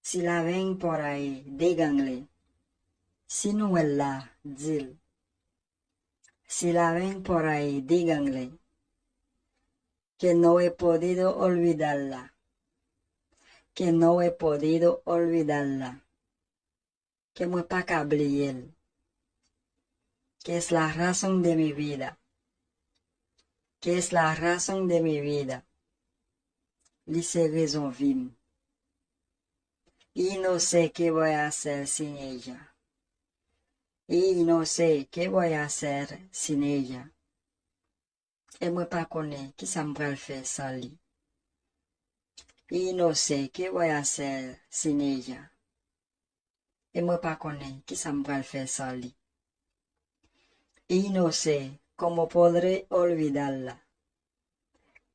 Si la ven por ahí, díganle. Si no es la, dil. Si la ven por ahí, díganle que no he podido olvidarla, que no he podido olvidarla, que me pa él, que es la razón de mi vida, que es la razón de mi vida. Dice raison vim. Y no sé qué voy a hacer sin ella. Y no sé qué voy a hacer sin ella. Et moi pas connais qui ça me va le faire sans lui. Y no sé qué voy a hacer sin ella. Et moi pas connais qui ça me va le faire sans lui. Y no sé cómo podré olvidarla.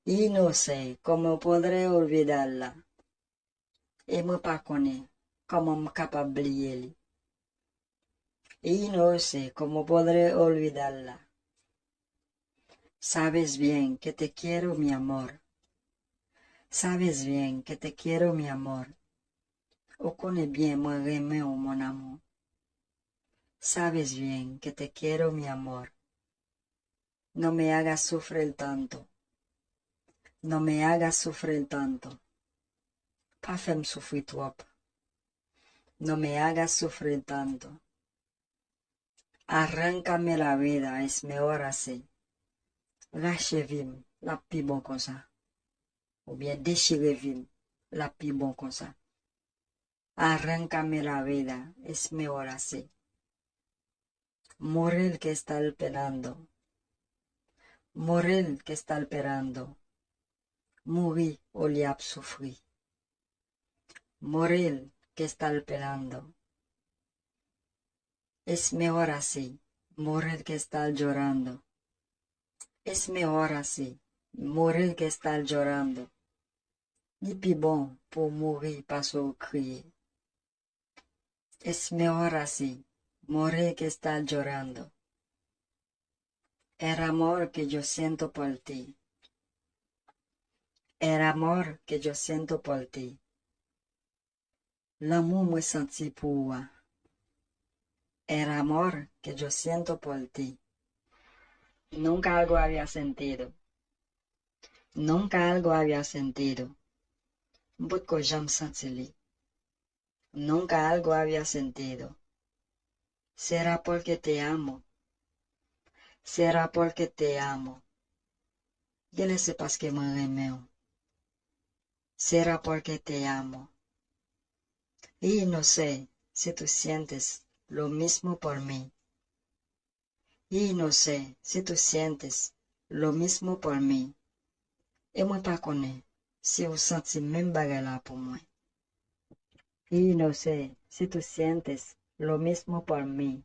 Y no sé cómo podré olvidarla. Et moi pas connais comment me capable d'oublier. Y no sé cómo podré olvidarla. Sabes bien que te quiero, mi amor. Sabes bien que te quiero, mi amor. O connais bien moi remets mon amour. Sabes bien que te quiero, mi amor. No me hagas sufrir tanto. No me hagas sufrir tanto. Pas fais-me souffrir trop. No me hagas sufrir tanto. Arráncame la vida, es mejor así. Rachevim, la pi bon comme ça. Ou bien déchirez-vim, la pi bon comme ça. Arráncame la vida, es mejor así. Morir que está esperando. Morir que está esperando. Mourir au lieu de souffrir. Morir que está esperando. Es mejor así. Morir que está llorando. Es mejor así. Morir que está llorando. Ni pi bon pour mourir pas au crier. Es mejor así. Morir que está llorando. El amor que yo siento por ti. El amor que yo siento por ti. L'amour me senti pour toi. El amor que yo siento por ti. Nunca algo había sentido. Nunca algo había sentido. Beaucoup j'aime sentir. Nunca algo había sentido. ¿Será porque te amo? ¿Será porque te amo? Yo no sé pas que me remeo. ¿Será porque te amo? Y no sé si tú sientes lo mismo por mí. Y no sé si tú sientes lo mismo por mí. Et moi pas connais si vous sentez même bagarre pour moi. Y no sé si tú sientes lo mismo por mí.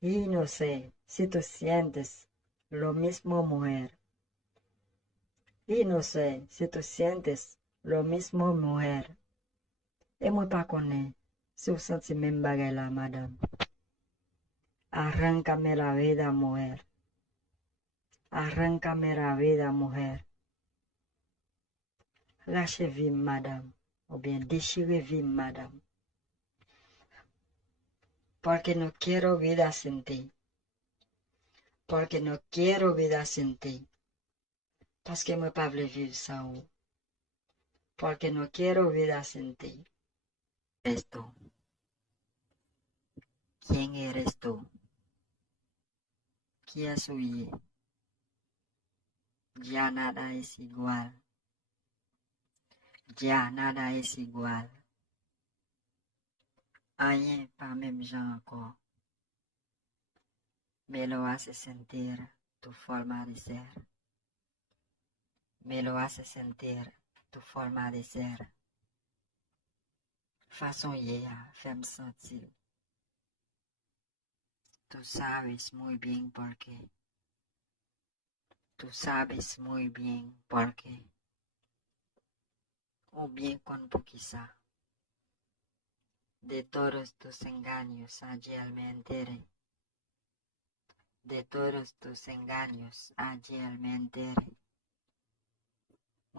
Y no sé si tú sientes lo mismo, mujer. Y no sé si tú sientes lo mismo, mujer. Et moi pas connais si vous sentez même bagarre madame. Arráncame la vida, mujer. Arráncame la vida, mujer. Lâchez-vous, madame. Ou bien déchirez-vous, madame. Porque no quiero vida sin ti. Porque no quiero vida sin ti. Parce que moi pas voulu vivre sans vous. Porque no quiero vida sin ti. ¿Eres tú? ¿Quién eres tú? ¿Quién soy? Ya nada es igual. Ya nada es igual. Rien pas même gens encore. Me lo hace sentir tu forma de ser. Me lo hace sentir tu forma de ser. Façon ya, fait me sentir. Tú sabes muy bien por qué. Tú sabes muy bien por qué. O bien con quizá. De todos tus engaños ayer me enteré. De todos tus engaños ayer me enteré.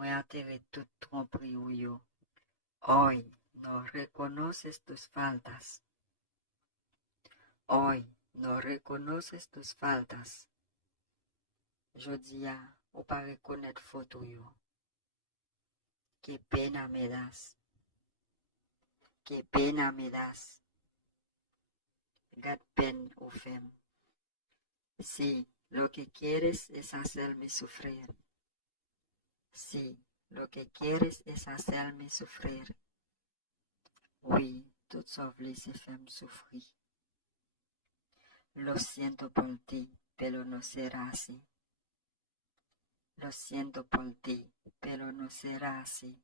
Moi atterré tout tromperie ou yo. Hoy no reconoces tus faltas. Hoy no reconoces tus faltas. Jodia ou pas reconnaître faute ou yo. Qué pena me das. Qué pena me das. Gat pen ou fem. Si lo que quieres es hacerme sufrir. Si lo que quieres es hacerme sufrir. Oui, tout sauf laisser femme souffrir. Lo siento por ti, pero no será así. Lo siento por ti, pero no será así.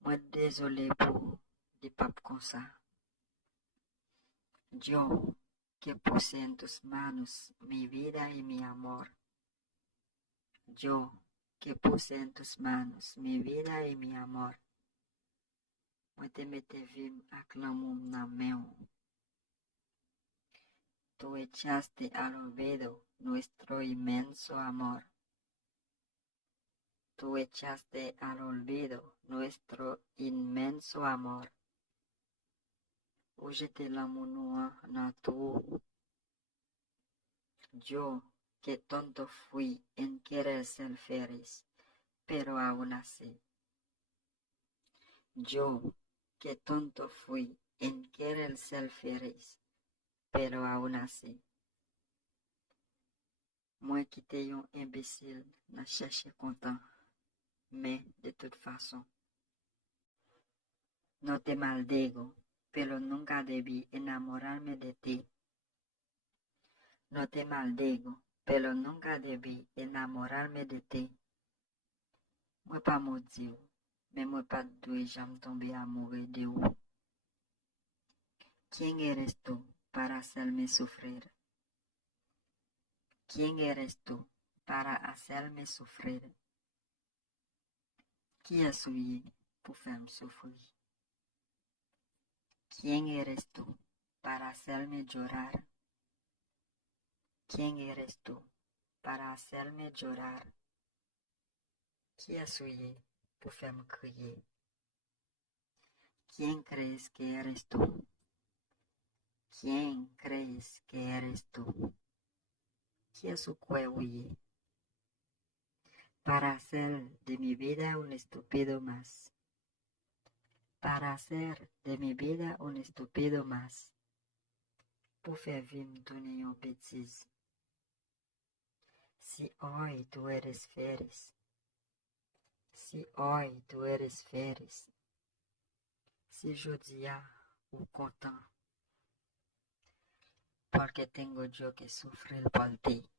Moi désolé pour des papes comme ça. Yo, que puse en tus manos mi vida y mi amor. Yo, que puse en tus manos mi vida y mi amor. Moi te mete vim ak l'amour na meu. Tú echaste al olvido nuestro inmenso amor. Tú echaste al olvido nuestro inmenso amor. Hoje te l'amour na tu. Yo, que tonto fui en querer ser feliz, pero aún así. Yo, que tonto fui en querer ser feliz, pero aún así. Moi qui t'ai un imbécile n'a cherché content, mais de toute façon. No te maldigo, pero nunca debí enamorarme de ti. No te maldigo, pero nunca debí enamorarme de ti. Moi pas maudit, mais moi pas doué jamais tomber amoureux de vous. ¿Quién eres tú para hacerme sufrir? ¿Quién eres tú para hacerme sufrir? Qui es-tu pour faire sufrir? ¿Quién eres tú para hacerme llorar? ¿Quién eres tú para hacerme llorar? Qui es-tu pour faire crier? ¿Quién crees que eres tú? ¿Quién crees que eres tú? ¿Quién es su huye? Para hacer de mi vida un estúpido más. Para hacer de mi vida un estúpido más. Pour faire vivre ton niño bêtise. Si hoy tú eres feliz. Si hoy tú eres feliz. Si yo día o content. Porque tengo yo que sufrir por ti.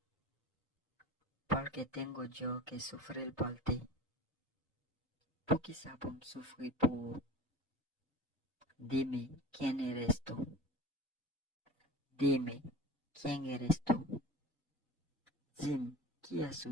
Porque tengo yo que sufrir por ti. ¿Por qué sabemos sufrir por? Dime, ¿quién eres tú? Dime, ¿quién eres tú? Dime, ¿quién es